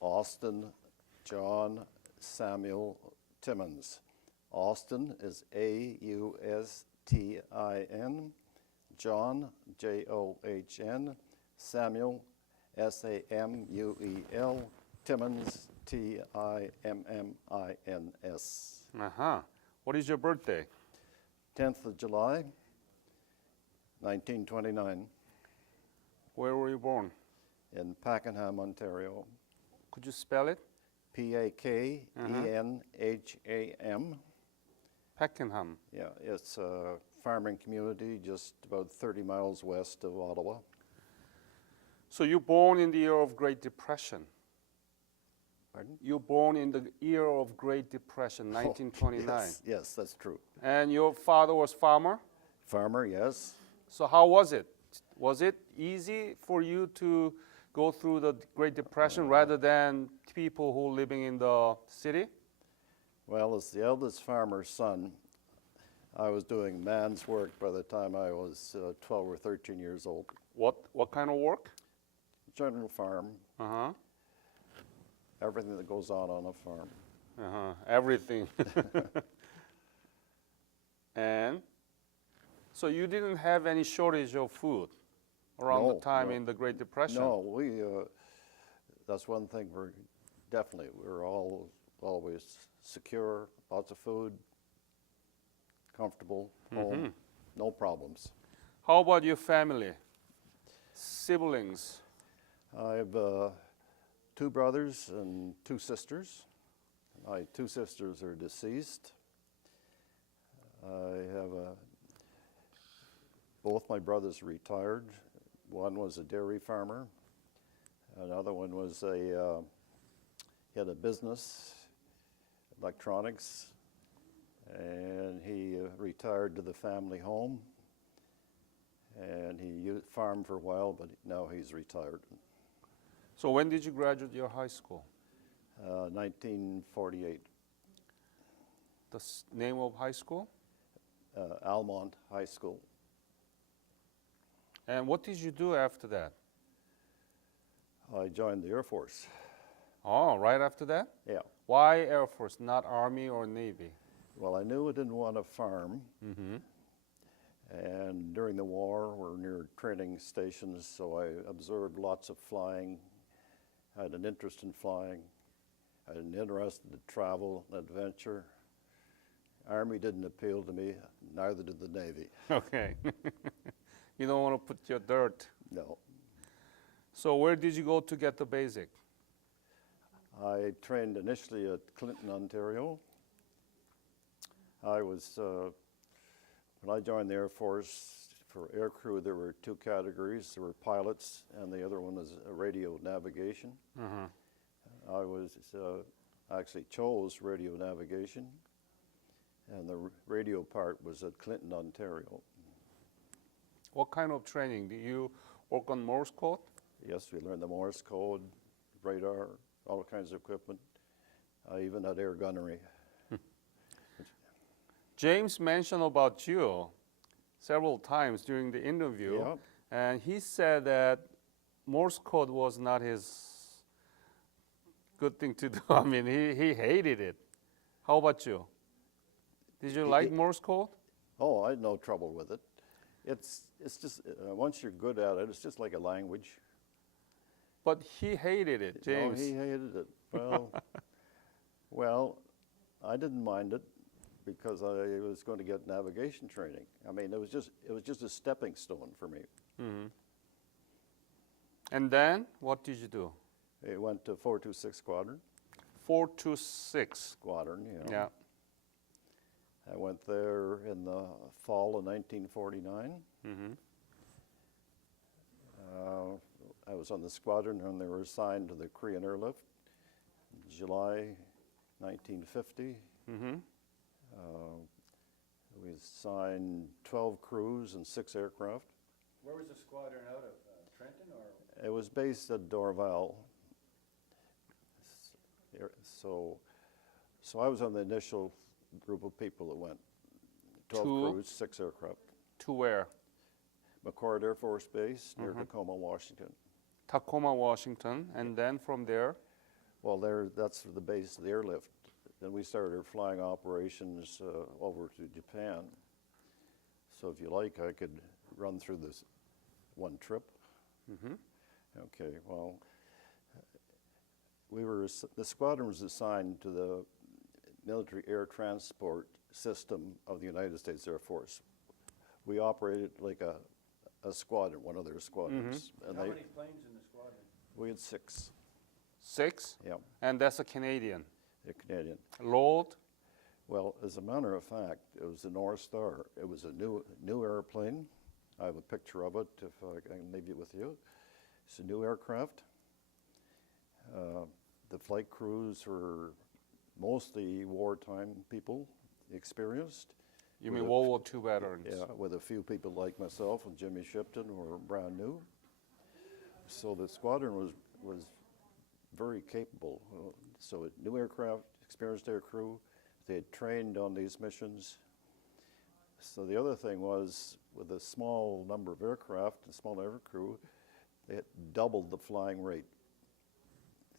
Austin John Samuel Timmins. Austin is Austin, John, John, Samuel, Samuel, Timmins, Timmins. What is your birthday? 10th of July, 1929, Where were you born? in Pakenham, Ontario. Could you spell it? Pakenham. Pakenham. Yeah, it's a farming community just about 30 miles west of Ottawa. So you born in the year of Great Depression. Pardon? You born in the year of Great Depression, 1929. Yes, that's true. And your father was farmer? Farmer, yes. So how was it? Was it easy for you to go through the Great Depression rather than people who living in the city? Well, as the eldest farmer's son, I was doing man's work by the time I was 12 or 13 years old. What kind of work? General farm, Uh-huh. everything that goes on a farm. Uh-huh. Everything. And so you didn't have any shortage of food around the time in the Great Depression? No, that's one thing we're all always secure, lots of food, comfortable, home, no problems. How about your family? Siblings? I have 2 brothers and 2 sisters. My 2 sisters are deceased. I have both my brothers retired. One was a dairy farmer. Another one was he had a business, electronics, and he retired to the family home. And he farmed for a while, but now he's retired. So when did you graduate your high school? 1948. The name of high school? Almont High School. And what did you do after that? I joined the Air Force. Oh, right after that? Yeah. Why Air Force, not Army or Navy? Well, I knew I didn't want to farm. And during the war, we're near training stations, so I observed lots of flying. I had an interest in flying. I had an interest in travel and adventure. Army didn't appeal to me, neither did the Navy. Okay. You don't want to put your dirt. No. So where did you go to get the basic? I trained initially at Clinton, Ontario. When I joined the Air Force, for air crew, there were 2 categories. There were pilots, and the other one was radio navigation. I actually chose radio navigation, and the radio part was at Clinton, Ontario. What kind of training? Do you work on Morse code? Yes, we learned the Morse code, radar, all kinds of equipment. I even had air gunnery. James mentioned about you several times during the interview, Yeah. and he said that Morse code was not his good thing to do. I mean, he hated it. How about you? Did you like Morse code? Oh, I had no trouble with it. It's just, once you're good at it, it's just like a language. But he hated it, James. No, he hated it. Well, I didn't mind it because I was going to get navigation training. I mean, it was just a stepping stone for me. And then, what did you do? I went to 426 Squadron. 426. Squadron, yeah. Yeah. I went there in the fall of 1949. I was on the squadron when they were assigned to the Korean airlift. July 1950. We assigned 12 crews and 6 aircraft. Where was the squadron out of? Trenton or? It was based at Dorval. So I was on the initial group of people that went. 12 crews, 6 aircraft. To where? McCord Air Force Base near Tacoma, Washington. Tacoma, Washington, and then from there? Well, that's the base of the airlift. Then we started our flying operations over to Japan. So if you like, I could run through this one trip. Mm-hmm. Okay, well, the squadron was assigned to the military air transport system of the United States Air Force. We operated like a squadron, one of their squadrons. And How many planes in the squadron? we had 6. 6? Yeah, And that's a Canadian. the Canadian. Load? Well, as a matter of fact, it was the North Star. It was a new airplane. I have a picture of it if I can leave it with you. It's a new aircraft. The flight crews were mostly wartime people, experienced. You mean World War II veterans? Yeah, with a few people like myself and Jimmy Shipton who were brand new. So the squadron was very capable. So new aircraft, experienced air crew. They had trained on these missions. So the other thing was, with a small number of aircraft and small air crew, they had doubled the flying rate.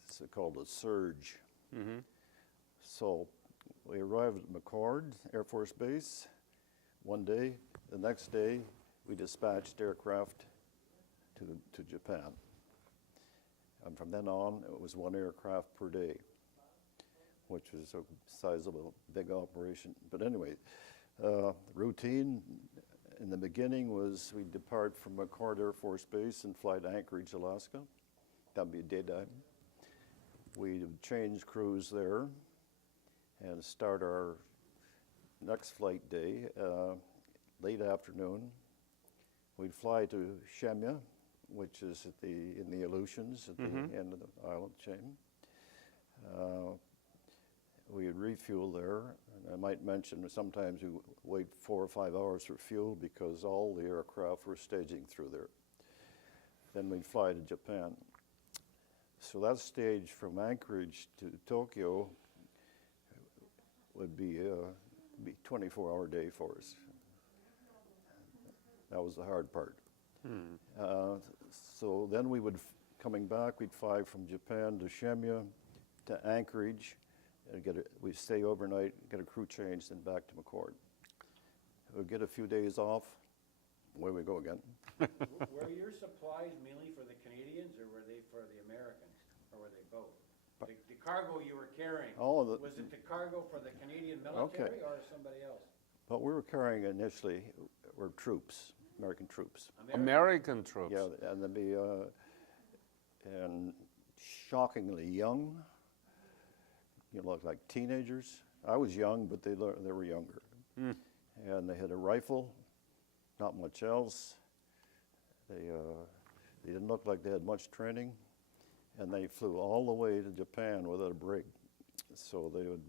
It's called a surge. Mm-hmm. So we arrived at McCord Air Force Base one day. The next day, we dispatched aircraft to Japan. And from then on, it was 1 aircraft per day, which was a sizable, big operation. But anyway, routine in the beginning was we'd depart from McCord Air Force Base and fly to Anchorage, Alaska. That'd be daytime. We'd change crews there and start our next flight day, late afternoon. We'd fly to Shemya, which is in the Aleutians at the end of the island chain. We'd refuel there. And I might mention sometimes we wait 4 or 5 hours for fuel because all the aircraft were staging through there. Then we'd fly to Japan. So that stage from Anchorage to Tokyo would be a 24-hour day for us. That was the hard part. So then we would, coming back, we'd fly from Japan to Shemya to Anchorage, and we'd stay overnight, get a crew change, then back to McCord. We'd get a few days off, away we go again. Were your supplies mainly for the Canadians or were they for the Americans? Or were they both? The cargo you were carrying, was it the cargo for the Canadian military or somebody else? What we were carrying initially were troops, American troops. American troops? Yeah, and they'd be and shockingly young, like teenagers. I was young, but they were younger. And they had a rifle, not much else. They didn't look like they had much training, and they flew all the way to Japan without a break. So they would,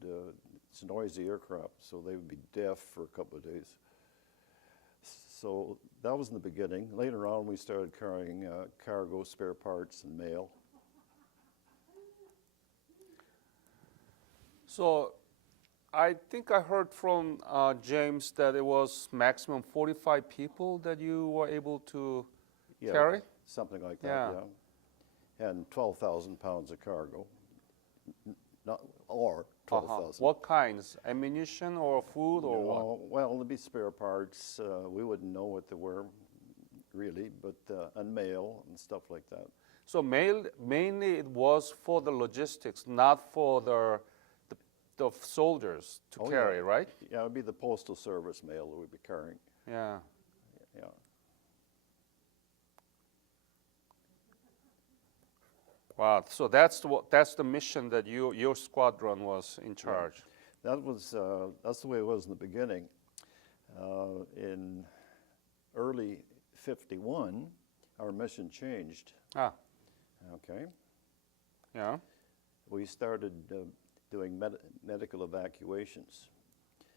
it's a noisy aircraft, so they would be deaf for a couple of days. So that was in the beginning. Later on, we started carrying cargo, spare parts, and mail. So I think I heard from James that it was maximum 45 people that you were able to carry? Something like that, Yeah. yeah. And 12,000 pounds of cargo. Or 12,000. What kinds? Ammunition or food or what? Well, there'd be spare parts. We wouldn't know what they were, really, but and mail and stuff like that. So mainly it was for the logistics, not for the soldiers to carry, right? Yeah, it would be the Postal Service mail that we'd be carrying. Yeah. Yeah. Wow. So that's the mission that your squadron was in charge. Yeah. That's the way it was in the beginning. In early '51, our mission changed. Okay. Yeah. We started doing medical evacuations.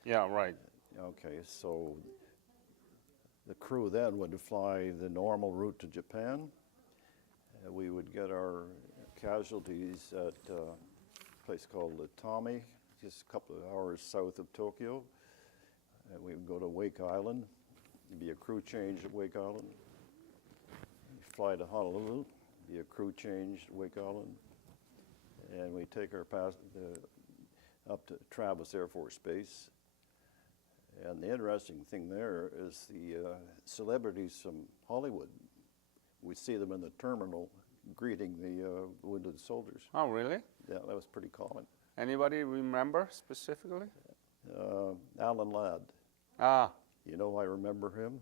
Yeah. Right. Okay, so the crew then would fly the normal route to Japan. We would get our casualties at a place called Tommy, just a couple of hours south of Tokyo. And we would go to Wake Island. There'd be a crew change at Wake Island. We'd fly to Honolulu, be a crew change at Wake Island. And we'd we take our up to Travis Air Force Base. And the interesting thing there is the celebrities from Hollywood. We see them in the terminal greeting the wounded soldiers. Oh, really? Yeah, that was pretty common. Anybody remember specifically? Alan Ladd. Ah, You know, I remember him.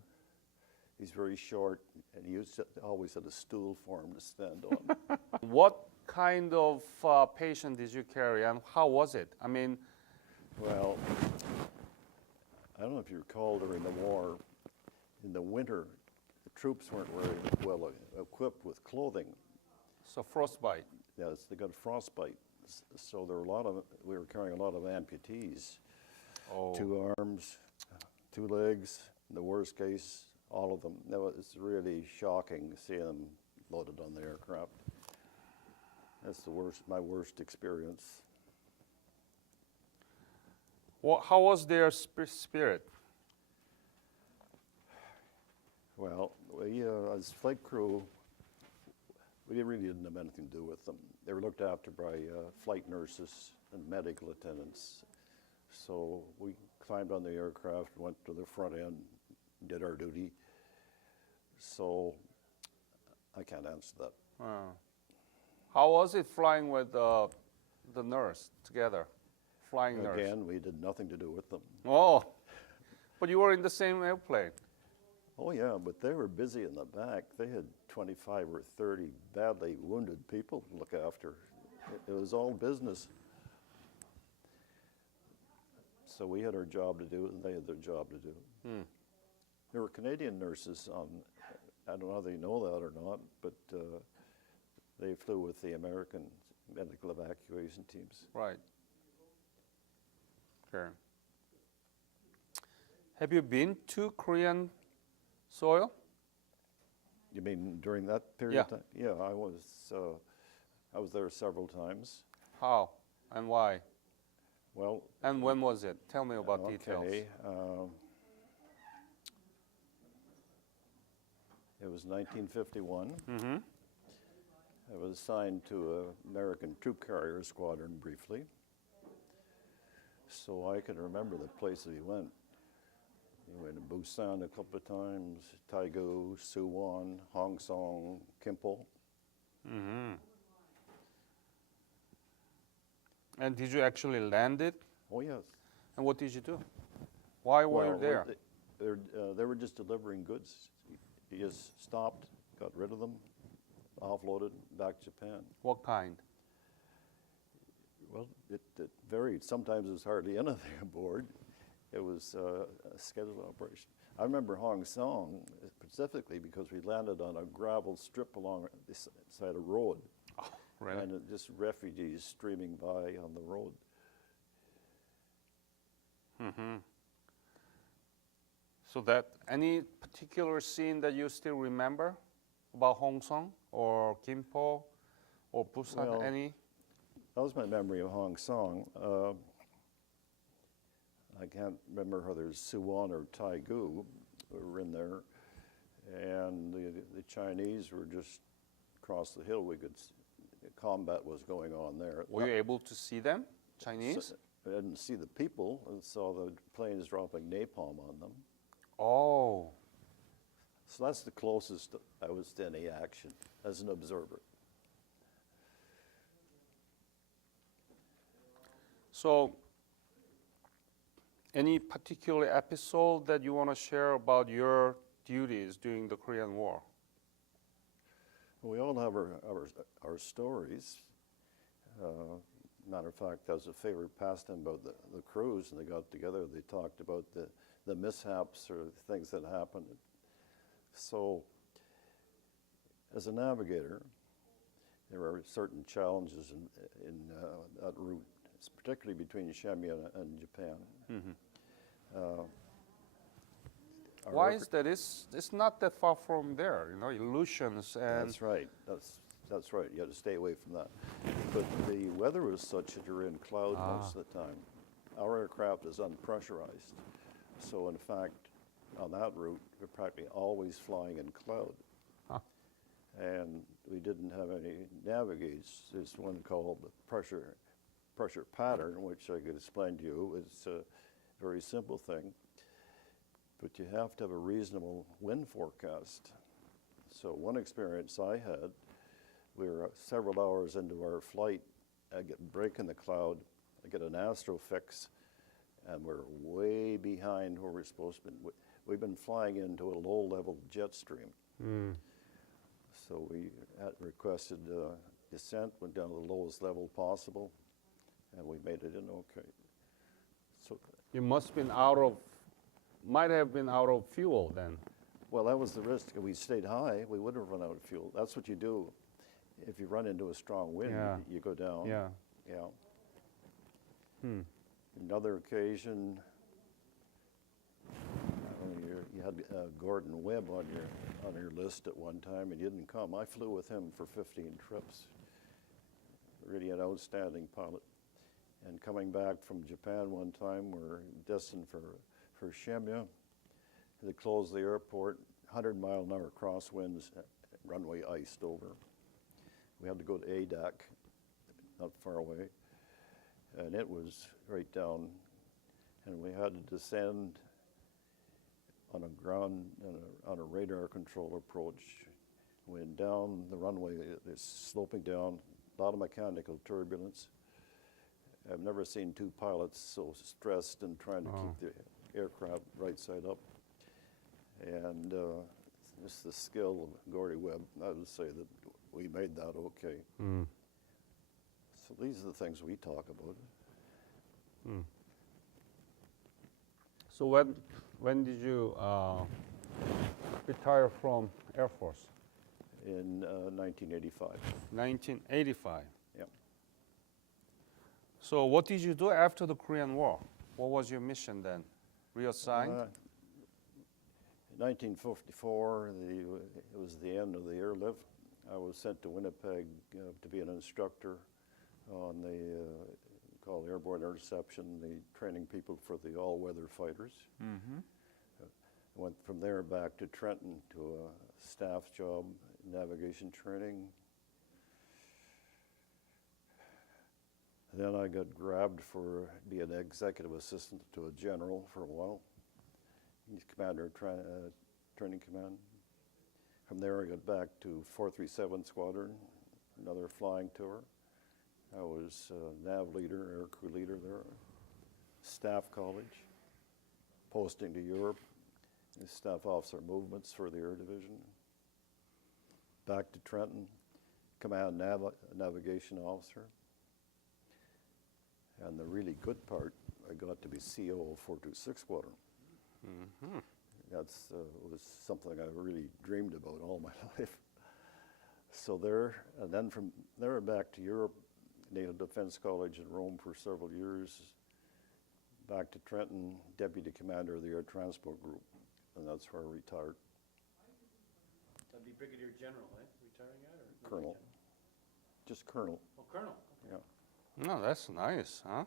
He's very short, and he always had a stool for him to stand on. what kind of patient did you carry, and how was it? I mean, Well, I don't know if you recall during the war, in the winter, the troops weren't very well equipped with clothing. so frostbite. Yes, they got frostbite. So there were we were carrying a lot of amputees. Oh. 2 arms, 2 legs, in the worst case, all of them. It's really shocking seeing them loaded on the aircraft. That's my worst experience. Well, how was their spirit? Well, we, as flight crew, we really didn't have anything to do with them. They were looked after by flight nurses and medical attendants. So we climbed on the aircraft, went to the front end, did our duty. So I can't answer that. How was it flying with the nurse together? Flying nurse. Again, we did nothing to do with them. Oh, but you were in the same airplane. Oh yeah, but they were busy in the back. They had 25 or 30 badly wounded people to look after. It was all business. So we had our job to do, and they had their job to do. There were Canadian nurses on, I don't know whether you know that or not, but they flew with the American medical evacuation teams. Right. Sure. Have you been to Korean soil? You mean during that period Yeah. of time? Yeah, I was there several times. How and why? Well, And when was it? Tell me about details. okay. It was 1951. Mm-hmm. I was assigned to an American troop carrier squadron briefly. So I can remember the places we went. We went to Busan a couple of times, Taegu, Suwon, Hongsong, Kimpo. Mm-hmm. And did you actually land it? Oh, yes. And what did you do? Why were you there? They were just delivering goods. You just stopped, got rid of them, offloaded, back to Japan. What kind? Well, it varied. Sometimes there was hardly anything aboard. It was a scheduled operation. I remember Hong Song specifically because we landed on a gravel strip along the side of road. Oh, really? And just refugees streaming by on the road. Mm-hmm. So that any particular scene that you still remember about Hong Song or Gimpo or Busan? Well, any? That was my memory of Hong Song. I can't remember whether it's Suwon or Taegu were in there, and the Chinese were just across the hill. Combat was going on there. Were you able to see them, Chinese? So, I didn't see the people and saw the planes dropping napalm on them. Oh. So that's the closest I was to any action as an observer. So, any particular episode that you want to share about your duties during the Korean War? We all have our stories. Matter of fact, that was a favorite pastime about the crews, and they got together, they talked about the mishaps or things that happened. So, as a navigator, there are certain challenges in that route, particularly between Shemian and Japan. Mm-hmm. Why is that? It's not that far from there, you know, illusions and... That's right. That's right. You had to stay away from that. But the weather was such that you're in cloud most of the time. Our aircraft is unpressurized. So in fact, on that route, we're practically always flying in cloud. Huh. and we didn't have any navigates. There's one called the pressure pattern, which I could explain to you. It's a very simple thing, but you have to have a reasonable wind forecast. So one experience I had, we were several hours into our flight, I get a break in the cloud, I get an astrofix, and we're way behind where we're supposed to be. We've been flying into a low-level jet stream. So we had requested descent, went down to the lowest level possible, and we made it in okay. So, You must have been might have been out of fuel then. well, that was the risk. If we stayed high, we would have run out of fuel. That's what you do. If you run into a strong wind, Yeah. you go down. Yeah. Yeah. Another occasion, you had Gordon Webb on your list at one time, and he didn't come. I flew with him for 15 trips. Really an outstanding pilot. And coming back from Japan one time, we're destined for Shemya. They closed the airport, 100-mile-an-hour crosswinds, runway iced over. We had to go to ADAC, not far away, and it was right down, and we had to descend on a radar control approach. Went down the runway, it's sloping down, a lot of mechanical turbulence. I've never seen two pilots so stressed and trying to keep the aircraft right side up. And just the skill of Gordy Webb, I would say that we made that okay. So these are the things we talk about. So when did you retire from Air Force? In 1985. 1985. Yep. So what did you do after the Korean War? What was your mission then? Reassigned? In 1954, it was the end of the airlift. I was sent to Winnipeg to be an instructor on the called airborne interception, the training people for the all-weather fighters. Went from there back to Trenton to a staff job, navigation training. Then I got grabbed for be an executive assistant to a general for a while. He's commander of training command. From there I got back to 437 Squadron, another flying tour. I was nav leader, air crew leader there. Staff college, posting to Europe, staff officer movements for the air division. Back to Trenton, command navigation officer. And the really good part, I got to be CO of 426 Squadron. That's was something I really dreamed about all my life. So there, and then from there back to Europe, Naval Defense College in Rome for several years. Back to Trenton, deputy commander of the Air Transport Group, and that's where I retired. That'd be Brigadier General, eh? Retiring at or? Colonel, just colonel. Oh, Colonel. Yeah, No, that's nice, huh?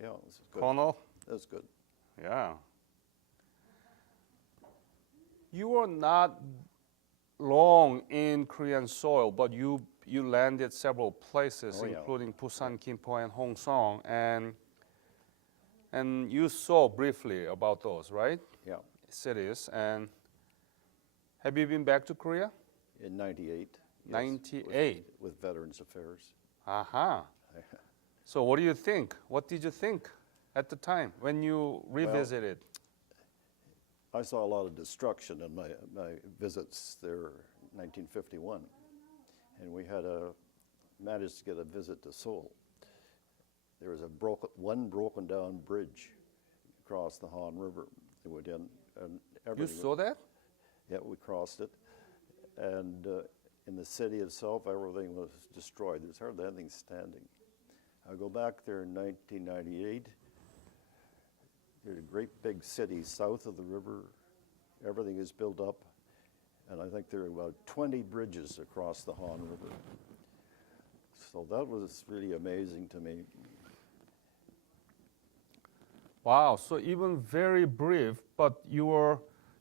yeah, it was good. Colonel? That's good. Yeah. You were not long in Korean soil, but you landed several places, Oh, yeah. including Busan, Gimpo, and Hongsong, and you saw briefly about those, right? Yeah, Cities. And have you been back to Korea? in '98. Yes, 98. with Veterans Affairs. Aha. So what do you think? What did you think at the time when you revisited? I saw a lot of destruction in my visits there in 1951. And we had managed to get a visit to Seoul. There was one broken down bridge across the Han River. It went in, and You everything. saw that? Yeah, we crossed it. And in the city itself, everything was destroyed. There's hardly anything standing. I go back there in 1998. There's a great big city south of the river. Everything is built up. And I think there are about 20 bridges across the Han River. So that was really amazing to me. Wow. So even very brief, but you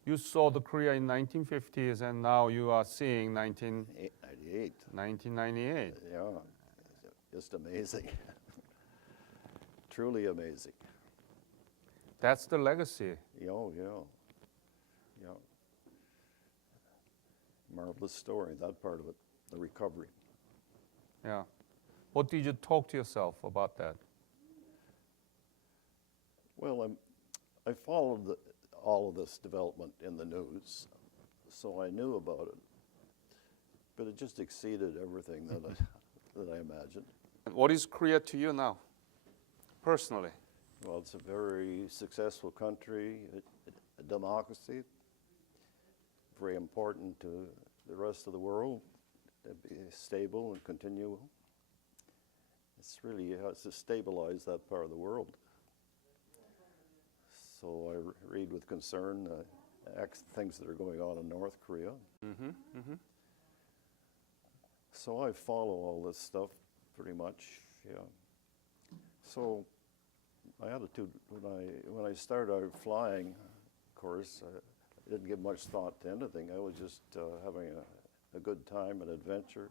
You saw the Korea in 1950s, and now you are seeing 98. 1998. Yeah, just amazing. Truly amazing. That's the legacy. Oh, yeah. Yeah. Marvelous story, that part of it, the recovery. Yeah. What did you talk to yourself about that? Well, I followed all of this development in the news, so I knew about it. But it just exceeded everything that I imagined. And what is Korea to you now, personally? Well, it's a very successful country, a democracy, very important to the rest of the world, to be stable and continue. It's really has to stabilize that part of the world. So I read with concern things that are going on in North Korea. So I follow all this stuff pretty much, yeah. So my attitude when I started out flying, of course, I didn't give much thought to anything. I was just having a good time and adventure.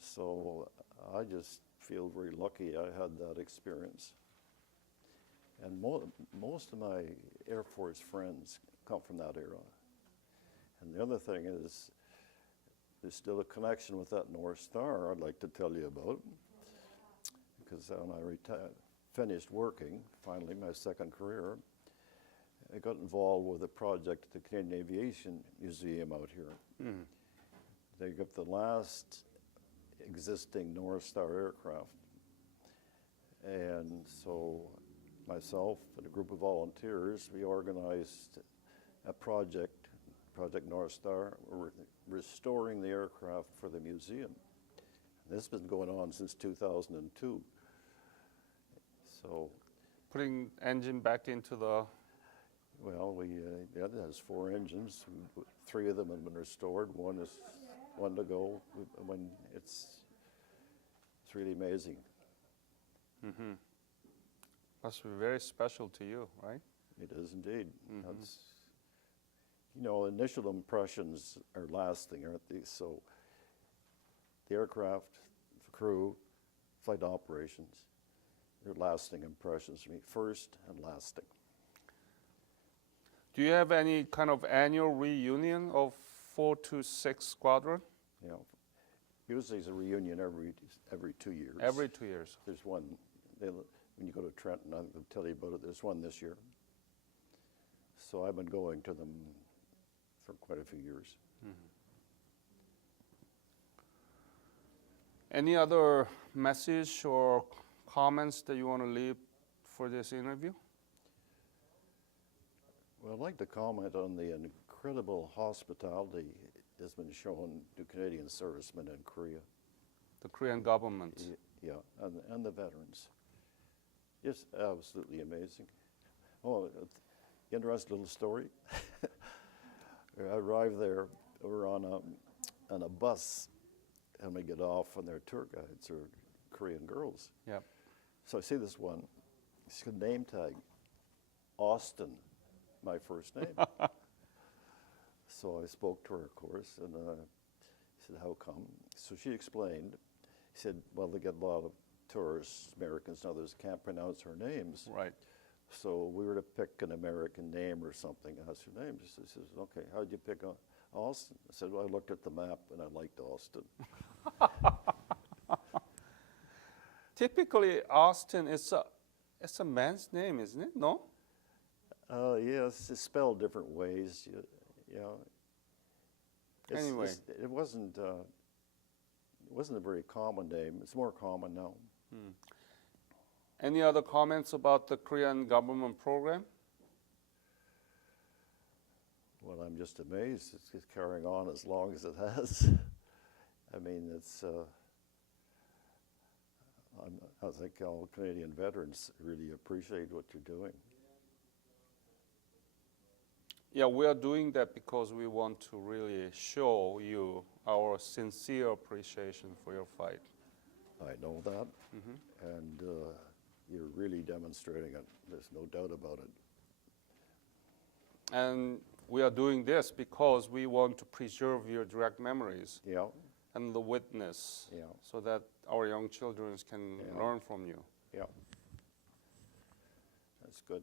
So I just feel very lucky I had that experience. And most of my Air Force friends come from that era. And the other thing is, there's still a connection with that North Star I'd like to tell you about. Because when I finished working, finally, my second career, I got involved with a project at the Canadian Aviation Museum out here. They got the last existing North Star aircraft. And so myself and a group of volunteers, we organized a project, Project North Star, restoring the aircraft for the museum. This has been going on since 2002. So, Putting engine back into the... well, yeah, it has 4 engines. 3 of them have been restored. One to go. It's really amazing. Must be very special to you, right? It is indeed. That's, initial impressions are lasting, aren't they? So the aircraft, the crew, flight operations, they're lasting impressions for me, first and lasting. Do you have any kind of annual reunion of 426 Squadron? You know, usually it's a reunion every 2 years. Every 2 years. There's one. When you go to Trenton, I'll tell you about it. There's one this year. So I've been going to them for quite a few years. Any other message or comments that you want to leave for this interview? Well, I'd like to comment on the incredible hospitality that's been shown to Canadian servicemen in Korea. The Korean government. Yeah, and the veterans. Just absolutely amazing. Oh, interesting little story. I arrived there, we're on a bus, and we get off, and their tour guides are Korean girls. Yep. So I see this one, it's got a name tag, Austin, my first name. So I spoke to her, of course, and I said, how come? So she explained. She said, well, they get a lot of tourists, Americans and others, can't pronounce her names. Right. So we were to pick an American name or something. I asked her name. She says, okay, how'd you pick Austin? I said, well, I looked at the map and I liked Austin. Typically, Austin is a man's name, isn't it? No? Yes, it's spelled different ways. Anyway. It wasn't a very common name. It's more common now. Any other comments about the Korean government program? Well, I'm just amazed it's carrying on as long as it has. I mean, I think all Canadian veterans really appreciate what you're doing. Yeah, we are doing that because we want to really show you our sincere appreciation for your fight. I know that, and you're really demonstrating it. There's no doubt about it. And we are doing this because we want to preserve your direct memories Yeah, and the witness, yeah, so that our young children can Yeah. learn from you. yeah. That's good.